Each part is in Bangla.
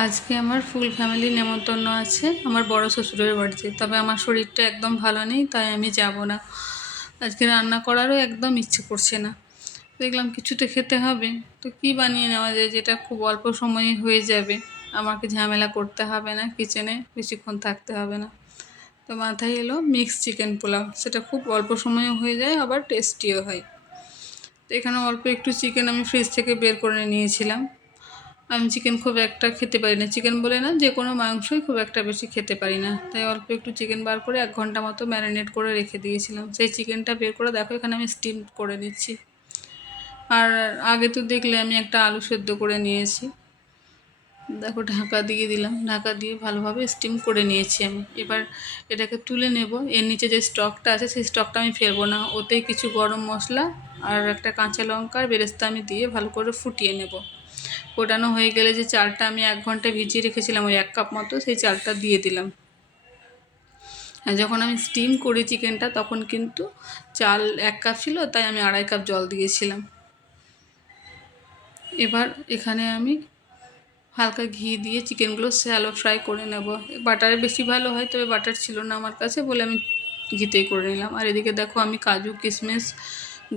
আজকে আমার ফুল ফ্যামিলি নেমন্তন্ন আছে আমার বড় শ্বশুরের বাড়িতে। তবে আমার শরীরটা একদম ভালো নেই, তাই আমি যাব না। আজকে রান্না করারও একদম ইচ্ছে করছে না। দেখলাম কিছু তো খেতে হবে, তো কি বানিয়ে নেওয়া যায় যেটা খুব অল্প সময়ে হয়ে যাবে, আমাকে ঝামেলা করতে হবে না, কিচেনে বেশিক্ষণ থাকতে হবে না। তো মাথায় এলো মিক্স চিকেন পোলাও, সেটা খুব অল্প সময়ে হয়ে যায়, আবার টেস্টিও হয়। তো এখানে অল্প একটু চিকেন আমি ফ্রিজ থেকে বের করে নিয়েছিলাম। আমি চিকেন খুব একটা খেতে পারি না, চিকেন বলে না, যে কোনো মাংসই খুব একটা বেশি খেতে পারি না, তাই অল্প একটু চিকেন বার করে 1 ঘন্টা মতো ম্যারিনেট করে রেখে দিয়েছিলাম। সেই চিকেনটা বের করে দেখো এখানে আমি স্টিম করে নিচ্ছি। আর আগে তো দেখলে আমি একটা আলু সেদ্ধ করে নিয়েছি, দেখো ঢাকা দিয়ে দিলাম, ঢাকা দিয়ে ভালোভাবে স্টিম করে নিয়েছি আমি। এবার এটাকে তুলে নেব। এর নিচে যে স্টকটা আছে সেই স্টকটা আমি ফেলবো না, ওতেই কিছু গরম মশলা আর একটা কাঁচা লঙ্কা আর বেরেস্তা আমি দিয়ে ভালো করে ফুটিয়ে নেব। ফোটানো হয়ে গেলে যে চালটা আমি 1 ঘন্টা ভিজিয়ে রেখেছিলাম, ওই 1 কাপ মতো, সেই চালটা দিয়ে দিলাম। আর যখন আমি স্টিম করি চিকেনটা তখন কিন্তু চাল 1 কাপ ছিল, তাই আমি 2.5 কাপ জল দিয়েছিলাম। এবার এখানে আমি হালকা ঘি দিয়ে চিকেনগুলো শ্যালো ফ্রাই করে নেব। বাটারে বেশি ভালো হয়, তবে বাটার ছিল না আমার কাছে বলে আমি ঘিতেই করে নিলাম। আর এদিকে দেখো আমি কাজু কিশমিশ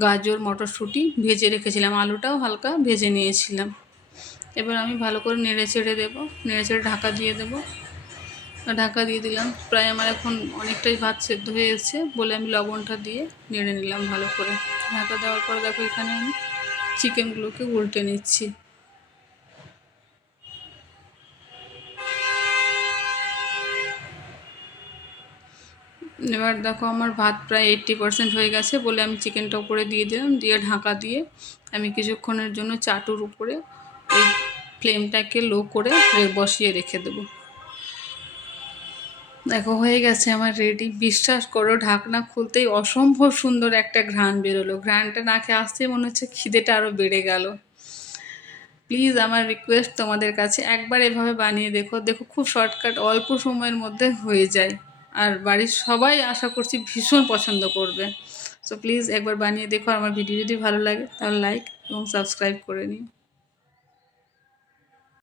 গাজর মটরশুঁটি ভেজে রেখেছিলাম, আলুটাও হালকা ভেজে নিয়েছিলাম। এবার আমি ভালো করে নেড়ে চেড়ে দেবো, নেড়ে চেড়ে ঢাকা দিয়ে দেবো। ঢাকা দিয়ে দিলাম, প্রায় আমার এখন অনেকটাই ভাত সেদ্ধ হয়ে এসেছে বলে আমি লবণটা দিয়ে নেড়ে নিলাম ভালো করে। ঢাকা দেওয়ার পরে দেখো এখানে আমি চিকেনগুলোকে উল্টে নিচ্ছি। এবার দেখো আমার ভাত প্রায় 80% হয়ে গেছে বলে আমি চিকেনটা উপরে দিয়ে দিলাম, দিয়ে ঢাকা দিয়ে আমি কিছুক্ষণের জন্য চাটুর উপরে ওই ফ্লেমটাকে লো করে বসিয়ে রেখে দেবো। দেখো হয়ে গেছে আমার রেডি। বিশ্বাস করো ঢাকনা খুলতেই অসম্ভব সুন্দর একটা ঘ্রাণ বেরোলো। ঘ্রাণটা নাকে আসতেই মনে হচ্ছে খিদেটা আরও বেড়ে গেল। প্লিজ আমার রিকোয়েস্ট তোমাদের কাছে, একবার এভাবে বানিয়ে দেখো, দেখো খুব শর্টকাট, অল্প সময়ের মধ্যে হয়ে যায়। আর বাড়ির সবাই আশা করছি ভীষণ পছন্দ করবে। সো প্লিজ একবার বানিয়ে দেখো। আমার ভিডিও যদি ভালো লাগে তাহলে লাইক এবং সাবস্ক্রাইব করে নিও।